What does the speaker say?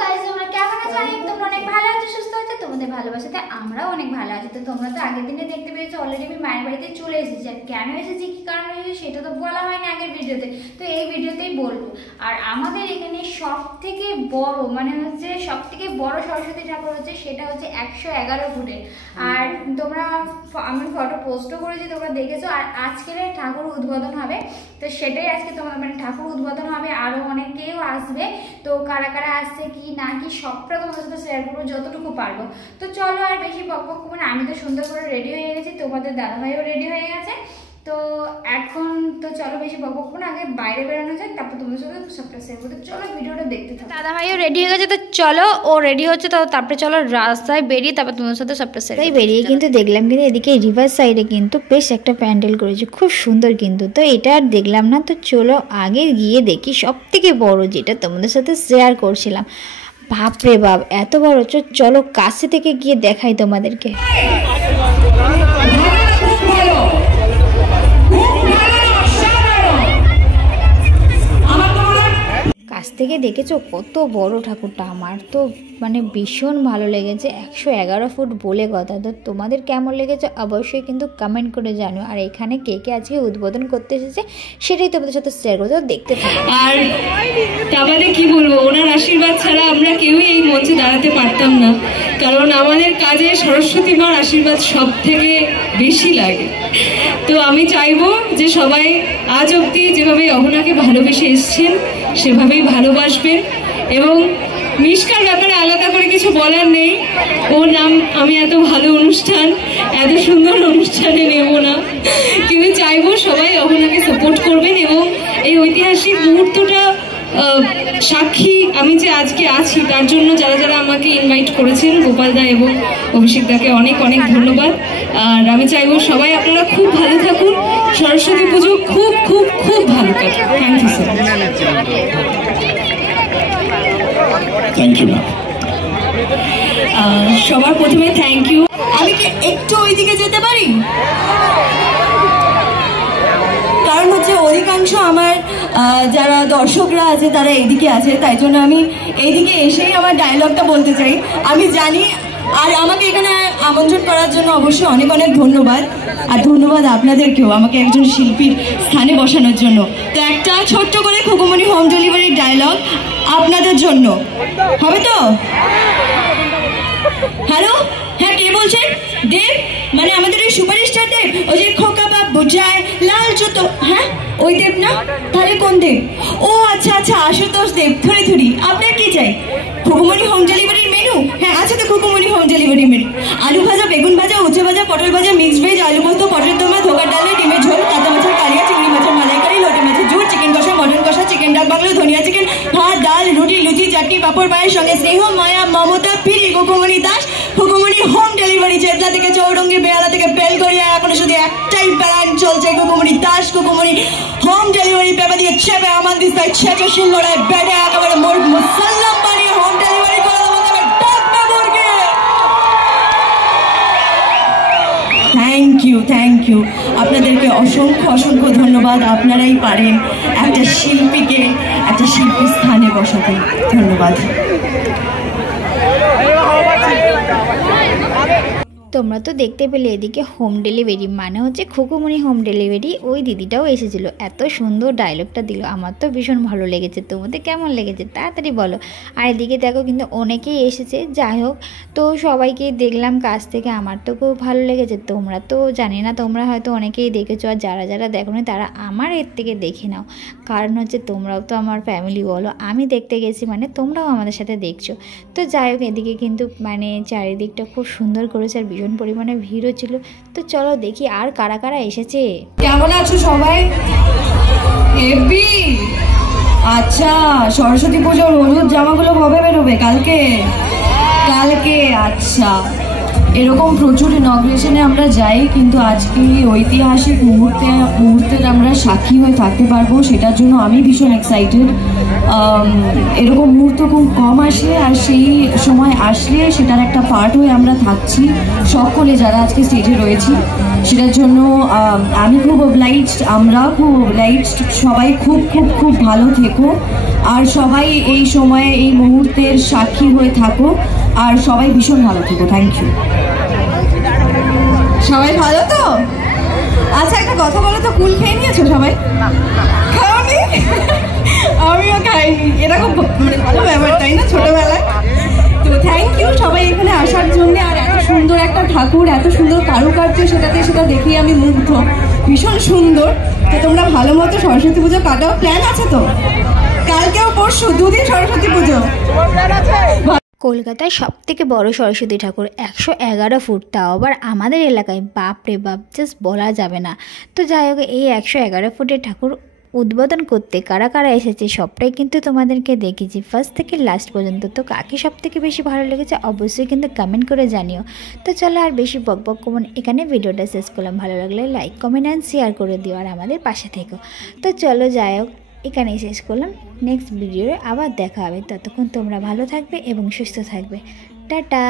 Guys, তোমরা কেমন আছো? আমি তোমরা অনেক ভালো আছো, সুস্থ আছো, তোমাদের ভালোবাসাতে আমরাও অনেক ভালো আছি। তো তোমরা তো আগের দিনে দেখতে পেয়েছো অলরেডি আমি মায়ের বাড়িতে চলে এসেছি। আর কেন এসেছি, কি কারণে এসেছি সেটা তো বলা হয়নি আগের ভিডিওতে, তো এই ভিডিওতেই বলবো। আর আমাদের এখানে সব থেকে বড় মানে হচ্ছে সব থেকে বড় সরস্বতী ঠাকুর হচ্ছে, সেটা হচ্ছে 111 ফুটের। আর তোমরা আমি ফটো পোস্টও করেছি, তোমরা দেখেছো। আর আজকের ঠাকুর উদ্বোধন হবে, তো সেটাই আজকে তোমার মানে ঠাকুর উদ্বোধন হবে, আরো অনেকেও আসবে। তো কারা কারা আসছে কি না কি সবটা তোমাদের সাথে শেয়ার করবো যতটুকু পারবো। তো চলো আর বেশি বকবক করবো না, আমি তো সুন্দর করে রেডি হয়ে গেছি, তোমাদের দাদাভাইও রেডি হয়ে গেছে। তো এখন তো চলো বেশি বকবক করবো না, আগে বাইরে বেরোনো যাক, তারপর তোমাদের সাথে সবটা শেয়ার করবো। চলো ভিডিওটা দেখতে থাকো। দাদাভাইও রেডি হয়ে গেছে, তো চলো ও রেডি হচ্ছে, তো তারপরে চলো রাস্তায় বেরিয়ে তারপর তোমাদের সাথে সবটা শেয়ার। তাই বেরিয়ে কিন্তু দেখলাম কিন্তু এদিকে রিভার সাইডে কিন্তু বেশ একটা প্যান্ডেল করেছে, খুব সুন্দর কিন্তু। তো এটা আর দেখলাম না, তো চলো আগে গিয়ে দেখি সব থেকে বড় যেটা তোমাদের সাথে শেয়ার করছিলাম। বাপরে বাপ, এত বড়! চলো কাছে থেকে গিয়ে দেখাই তোমাদেরকে। কাছ থেকে দেখেছো কত বড় ঠাকুরটা, আমার তো মানে ভীষণ ভালো লেগেছে। 111 ফুট বলে কথা। তো তোমাদের কেমন লেগেছে অবশ্যই কিন্তু কমেন্ট করে জানো। আর এখানে কে কে আজকে উদ্বোধন করতে এসেছে সেটাই তোমাদের সাথে শেয়ার করতে, দেখতে থাকো। আর তারপরে কি বলবো, ওনার আশীর্বাদ ছাড়া আমরা কেউই এই মঞ্চে দাঁড়াতে পারতাম না, কারণ আমাদের কাজে সরস্বতী মার আশীর্বাদ সব থেকে বেশি লাগে। তো আমি চাইবো যে সবাই আজ অবধি যেভাবে অহনাকে ভালোবেসে এসছেন সেভাবেই ভালোবাসবেন। এবং মিশকার ব্যাপারে আলাদা করে কিছু বলার নেই, ওর নাম আমি এত ভালো অনুষ্ঠান, এত সুন্দর অনুষ্ঠানে নেব না, কিন্তু চাইবো সবাই অহনাকে সাপোর্ট করবেন। এবং এই ঐতিহাসিক মুহূর্তটা সাক্ষী আমি যে আজকে আছি তার জন্য যারা যারা আমাকে ইনভাইট করেছেন, গোপালদা এবং অভিষেকদাকে অনেক অনেক ধন্যবাদ। আর আমি চাইবো সবাই আপনারা খুব ভালো থাকুন, সরস্বতী পুজো খুব খুব খুব ভালো কাটুক। Thank you sir. Thank you. সবার প্রথমে থ্যাংক ইউ। আমি কি একটু ওইদিকে যেতে পারি? কারণ হচ্ছে অধিকাংশ আমার যারা দর্শকরা আছে তারা এইদিকে আছে, তাই জন্য আমি এইদিকে এসেই আমার ডায়লগটা বলতে চাই। আমি জানি, আর আমাকে এখানে আমন্ত্রণ করার জন্য অবশ্যই অনেক অনেক ধন্যবাদ। আর ধন্যবাদ আপনাদেরকেও আমাকে একজন শিল্পীর স্থানে বসানোর জন্য। তো একটা ছোট্ট করে খুকুমনি হোম ডেলিভারির ডায়লগ আপনাদের জন্য হবে তো? হ্যালো, হ্যাঁ কে বলছেন? দেব, মানে আমাদের ওই সুপারস্টার দেব, ওই যে খোকা বাবু যায় লাল জুতো, হ্যাঁ ওই দেব না? তাহলে কোন দেব? ও আচ্ছা আচ্ছা, আশুতোষ দেব। থুরি থুরি, আপনার কি চাই? খুকুমনি হোম ডেলিভারির মেনু? হ্যাঁ আছে তো খুকুমনি হোম ডেলিভারি মেনু। আলু ভাজা, বেগুন ভাজা, উচ্ছে ভাজা, পটল ভাজা, মিক্সড ভেজ, আলু পোস্ত, পটল দোমা, ধোকার ডালে, ডিমের ঝোল, কাঁচা মাছের কালিয়া, চিংড়ি মাছের মালাইকারি, লোটে মাছের ঝুট, চিকেন কষা, মটন কষা, চিকেন ডাক বাংলো, ধনিয়া চিকেন, ভাত, ডাল, রুটি, লুচি, চাটনি, পাঁপড়, পায়ের সঙ্গে স্নেহ, মায়া, মমতা, ফিরি। Khukumoni Das, Khukumoni home delivery. চেতলা থেকে চৌরঙ্গি, বেহালা থেকে বেলগড়িয়া, এখন শুধু একটাই ব্র্যান্ড চলছে, খুকুমনি দাস। খুকুমনি হোম ডেলিভারি পেপা দিয়ে চেপে আমার দিস্তায় ছেঁচে শিলনোড়ায় বেড়ে একেবারে মোর মুসাল্লাম বানিয়ে হোম ডেলিভারি করে দেবো তবে ডাকবে মুরগি। Thank you, thank you. আপনাদেরকে অসংখ্য অসংখ্য ধন্যবাদ। আপনারাই পারেন একটা শিল্পীকে একটা শিল্পীর স্থানে বসাতে। ধন্যবাদ। তোমরা তো দেখতে পেলে এদিকে হোম ডেলিভারি মানে হচ্ছে খুকুমনি হোম ডেলিভারি, ওই দিদিটাও এসেছিলো, এত সুন্দর ডায়লগটা দিল, আমার তো ভীষণ ভালো লেগেছে। তোমাদের কেমন লেগেছে তাড়াতাড়ি বলো। আর এদিকে দেখো কিন্তু অনেকেই এসেছে, যাই হোক তো সবাইকে দেখলাম কাছ থেকে, আমার তো খুব ভালো লেগেছে। তোমরা তো জানি না, তোমরা হয়তো অনেকেই দেখেছো, আর যারা যারা দেখোনি তারা আমার এর থেকে দেখে নাও, কারণ হচ্ছে তোমরাও তো আমার ফ্যামিলি বলো, আমি দেখতে গেছি মানে তোমরাও আমাদের সাথে দেখছো। তো যাই হোক এদিকে কিন্তু মানে চারিদিকটা খুব সুন্দর করেছে, আর ভীষণ পরিমাণে ভিড়ও ছিল। তো চলো দেখি আর কারা কারা এসেছে। কেমন আছো সবাই? হেভি। আচ্ছা, সরস্বতী পুজোর হলুদ জামাগুলো কবে বেরোবে? কালকে? কালকে, আচ্ছা। এরকম প্রচুর ইনগ্রেশনে আমরা যাই, কিন্তু আজকে ঐতিহাসিক মুহূর্তের আমরা সাক্ষী হয়ে থাকতে পারবো, সেটার জন্য আমি ভীষণ এক্সাইটেড। এরকম মুহূর্ত খুব কম আসে, আর সেই সময় আসলে সেটার একটা পার্ট হয়ে আমরা থাকছি সকলে যারা আজকে স্টেজে রয়েছি। সেটার জন্য আমি খুব অবলাইজড, আমরা খুব অবলাইজড। সবাই খুব খুব খুব ভালো থেকো, আর সবাই এই সময়ে এই মুহূর্তের সাক্ষী হয়ে থাকো, আর সবাই ভীষণ ভালো থেকো। Thank you. সবাই ভালো তো? আচ্ছা একটা কথা বলো তো, কুল খেয়ে নিয়েছো সবাই? খাওনি? আমিও খাইনি। এরকম মানে ভালো ব্যাপার, তাই না, ছোটবেলায়? তো থ্যাংক ইউ সবাই এখানে আসার জন্য। আর এত সুন্দর একটা ঠাকুর, এত সুন্দর কারুকার্য, সেটা দেখেই আমি মুগ্ধ, ভীষণ সুন্দর। তো তোমরা ভালো মতো সরস্বতী পুজো কাটাও। প্ল্যান আছে তো? কালকেও পরশু 2 দিন সরস্বতী পুজো। কলকাতায় সব থেকে বড় সরস্বতী ঠাকুর, 111 ফুট, তাও আবার আমাদের এলাকায়। বাপ রে বাপ, জাস্ট বলা যাবে না। তো যাই হোক, এই 111 ফুটের ঠাকুর উদ্বোধন করতে কারা কারা এসেছে সবটাই কিন্তু তোমাদেরকে দেখিয়েছি ফার্স্ট থেকে লাস্ট পর্যন্ত। তো কাকে সব থেকে বেশি ভালো লেগেছে অবশ্যই কিন্তু কমেন্ট করে জানিও। তো চলো আর বেশি বকবক কমন, এখানে ভিডিওটা শেষ করলাম। ভালো লাগলে লাইক কমেন্ট অ্যান্ড শেয়ার করে দিও, আর আমাদের পাশে থেকো। তো চলো যাই হোক, এখানেই শেষ করলাম। নেক্সট ভিডিওয়ে আবার দেখা হবে। ততক্ষণ তোমরা ভালো থাকবে এবং সুস্থ থাকবে। টাটা।